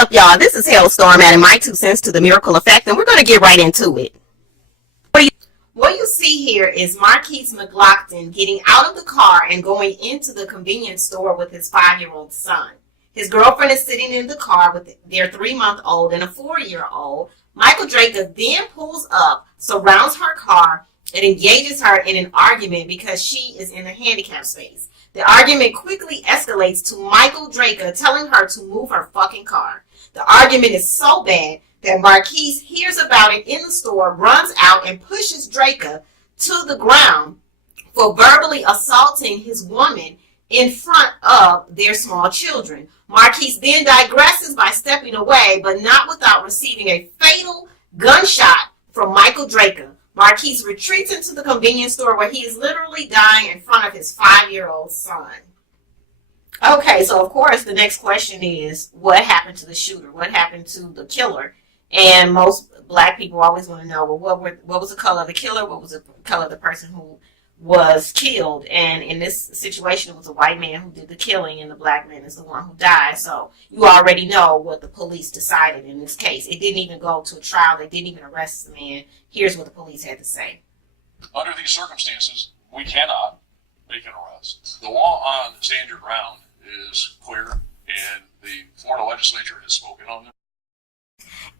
up, y'all? This is Hailstorm adding my 2 cents to the miracle effect, and we're going to get right into it. What you see here is Markeis McGlockton getting out of the car and going into the convenience store with his 5-year-old son. His girlfriend is sitting in the car with their 3-month-old and a 4-year-old. Michael Drejka then pulls up, surrounds her car, and engages her in an argument because she is in a handicap space. The argument quickly escalates to Michael Drejka telling her to move her fucking car. The argument is so bad that Markeis hears about it in the store, runs out, and pushes Drejka to the ground for verbally assaulting his woman in front of their small children. Markeis then digresses by stepping away, but not without receiving a fatal gunshot from Michael Drejka. Markeis retreats into the convenience store where he is literally dying in front of his 5-year-old son. Okay, so of course the next question is, what happened to the shooter? What happened to the killer? And most black people always want to know, well, what was the color of the killer? What was the color of the person who was killed? And in this situation, it was a white man who did the killing, and the black man is the one who died. So you already know what the police decided in this case. It didn't even go to a trial. They didn't even arrest the man. Here's what the police had to say. Under these circumstances, we cannot make an arrest. The law on stand your ground is clear, and the Florida legislature has spoken on it.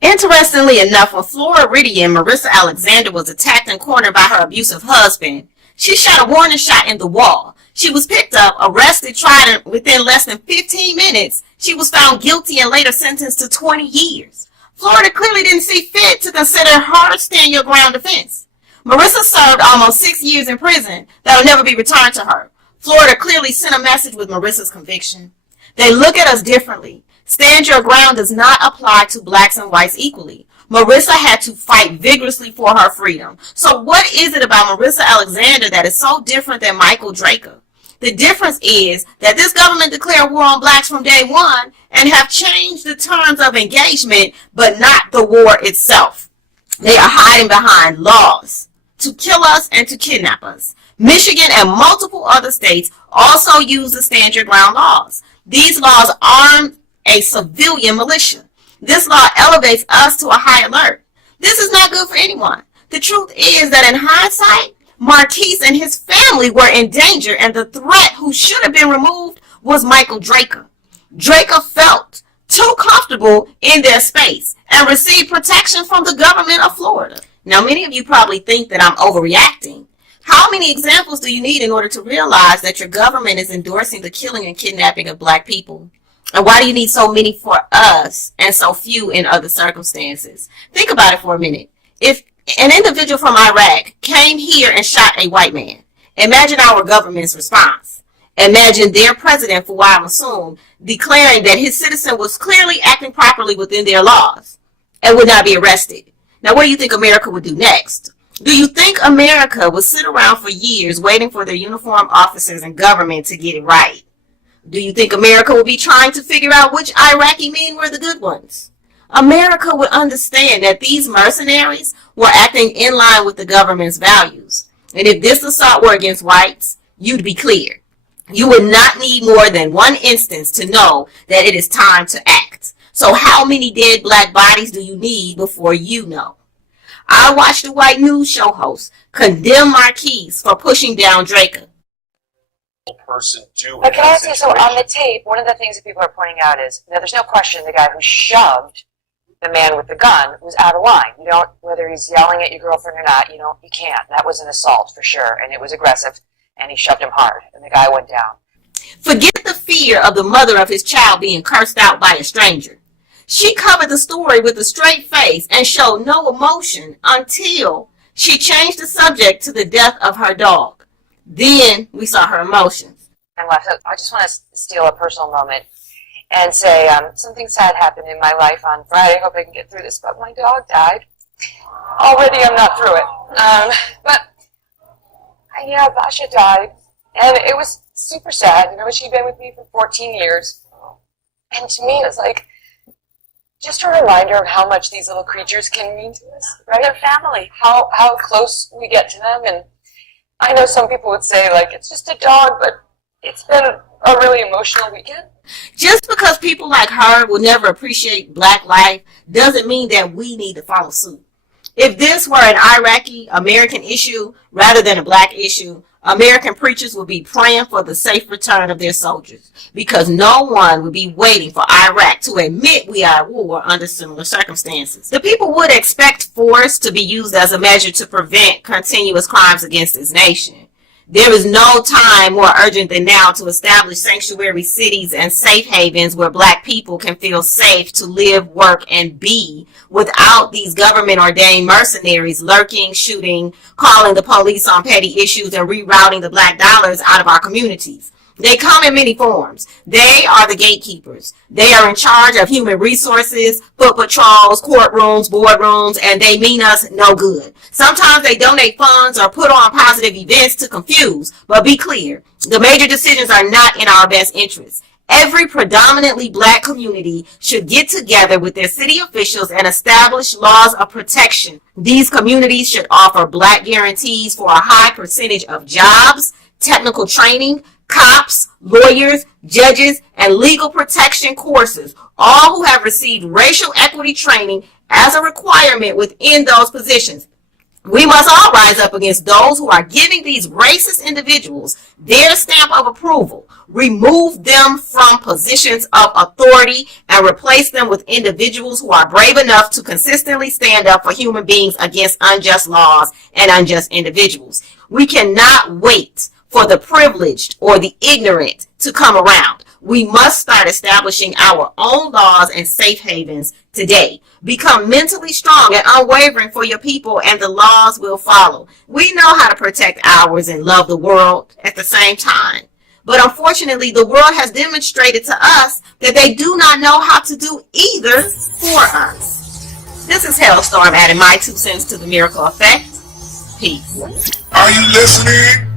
Interestingly enough, when Floridian Marissa Alexander was attacked and cornered by her abusive husband, she shot a warning shot in the wall. She was picked up, arrested, tried, and within less than 15 minutes, she was found guilty and later sentenced to 20 years. Florida clearly didn't see fit to consider her stand your ground defense. Marissa served almost 6 years in prison that will never be returned to her. Florida clearly sent a message with Marissa's conviction. They look at us differently. Stand your ground does not apply to blacks and whites equally. Marissa had to fight vigorously for her freedom. So what is it about Marissa Alexander that is so different than Michael Drejka? The difference is that this government declared war on blacks from day one and have changed the terms of engagement, but not the war itself. They are hiding behind laws to kill us and to kidnap us. Michigan and multiple other states also use the stand your ground laws. These laws arm a civilian militia. This law elevates us to a high alert. This is not good for anyone. The truth is that in hindsight, Markeis and his family were in danger, and the threat who should have been removed was Michael Drejka. Drejka felt too comfortable in their space and received protection from the government of Florida. Now, many of you probably think that I'm overreacting. How many examples do you need in order to realize that your government is endorsing the killing and kidnapping of black people? And why do you need so many for us and so few in other circumstances? Think about it for a minute. If an individual from Iraq came here and shot a white man, imagine our government's response. Imagine their president, Fawad Massoum, declaring that his citizen was clearly acting properly within their laws and would not be arrested. Now, what do you think America would do next? Do you think America would sit around for years waiting for their uniformed officers and government to get it right? Do you think America will be trying to figure out which Iraqi men were the good ones? America would understand that these mercenaries were acting in line with the government's values. And if this assault were against whites, you'd be clear. You would not need more than one instance to know that it is time to act. So how many dead black bodies do you need before you know? I watched a white news show host condemn Markeis for pushing down Drejka. Person do. But can I ask you, so on the tape, one of the things that people are pointing out is, now there's no question the guy who shoved the man with the gun was out of line. You don't, whether he's yelling at your girlfriend or not, you can't. That was an assault for sure, and it was aggressive, and he shoved him hard, and the guy went down. Forget the fear of the mother of his child being cursed out by a stranger. She covered the story with a straight face and showed no emotion until she changed the subject to the death of her dog. Then we saw her emotions. And left. I just want to steal a personal moment and say something sad happened in my life on Friday. I hope I can get through this, but my dog died. Already I'm not through it. But Basha died, and it was super sad. She'd been with me for 14 years. And to me, it was like just a reminder of how much these little creatures can mean to us, right? Their family, how close we get to them. And I know some people would say, like, it's just a dog, but it's been a really emotional weekend. Just because people like her will never appreciate black life doesn't mean that we need to follow suit. If this were an Iraqi American issue rather than a black issue, American preachers would be praying for the safe return of their soldiers, because no one would be waiting for Iraq to admit we are at war under similar circumstances. The people would expect force to be used as a measure to prevent continuous crimes against this nation. There is no time more urgent than now to establish sanctuary cities and safe havens where black people can feel safe to live, work, and be without these government-ordained mercenaries lurking, shooting, calling the police on petty issues, and rerouting the black dollars out of our communities. They come in many forms. They are the gatekeepers. They are in charge of human resources, foot patrols, courtrooms, boardrooms, and they mean us no good. Sometimes they donate funds or put on positive events to confuse, but be clear, the major decisions are not in our best interest. Every predominantly black community should get together with their city officials and establish laws of protection. These communities should offer black guarantees for a high percentage of jobs, technical training, cops, lawyers, judges, and legal protection courses, all who have received racial equity training as a requirement within those positions. We must all rise up against those who are giving these racist individuals their stamp of approval, remove them from positions of authority, and replace them with individuals who are brave enough to consistently stand up for human beings against unjust laws and unjust individuals. We cannot wait for the privileged or the ignorant to come around. We must start establishing our own laws and safe havens today. Become mentally strong and unwavering for your people, and the laws will follow. We know how to protect ours and love the world at the same time. But unfortunately, the world has demonstrated to us that they do not know how to do either for us. This is Hellstorm adding my 2 cents to the miracle effect. Peace. Are you listening?